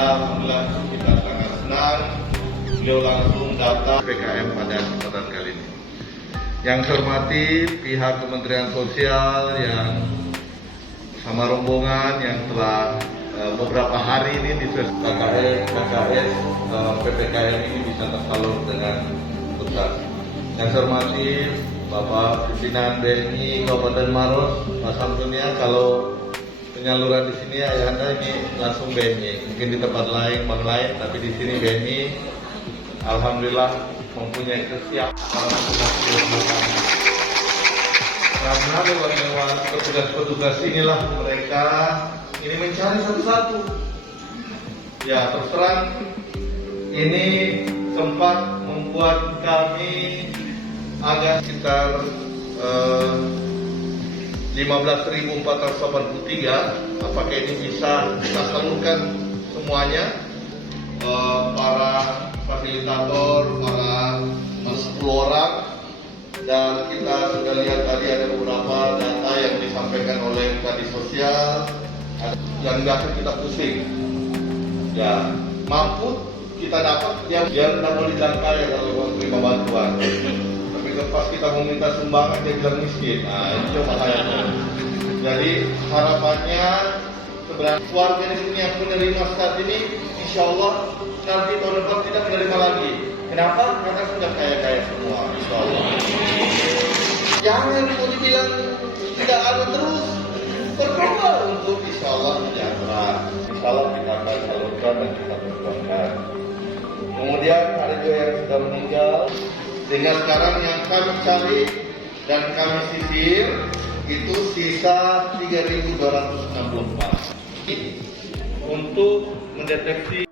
alhamdulillah kita sangat senang beliau langsung datang PKM pada kesempatan kali ini. Yang saya hormati pihak Kementerian Sosial yang sama rombongan yang telah beberapa hari ini di KKS PPKM ini bisa tersalur dengan tuntas. Yang saya hormati Bapak Pimpinan BNI Kabupaten Maros, Pak Samsunia, kalau penyaluran di sini ayahanda ini langsung BNI, mungkin di tempat lain, bank lain, tapi di sini BNI, alhamdulillah mempunyai kesiapan karena lewat petugas-petugas inilah mereka ini mencari satu-satu. Ya terus terang ini sempat membuat kami agak sekitar 15.483. Apakah ini bisa kita salurkan semuanya, para fasilitator, para 10 orang, dan kita sudah lihat tadi ada beberapa data yang disampaikan oleh Kadis Sosial yang nggak kita pusing. Ya mampu kita dapat, dia tidak boleh dijangka ya kalau menerima bantuan. Tapi pas kita mau minta sumbangan dia bilang miskin. Nah itu bahayanya. Jadi harapannya sebenarnya warga di sini yang menerima saat ini, insya Allah nanti tahun depan tidak menerima lagi. Kenapa? Karena sudah kaya-kaya semua, insya Allah. Jangan mau dibilang tidak ada terus, berdoa untuk insya Allah sejahtera. Insya Allah kita akan salurkan dan kita berdoakan. Kemudian ada juga yang sudah meninggal, sehingga sekarang yang kami cari dan kami sisir itu sisa 3.264 untuk mendeteksi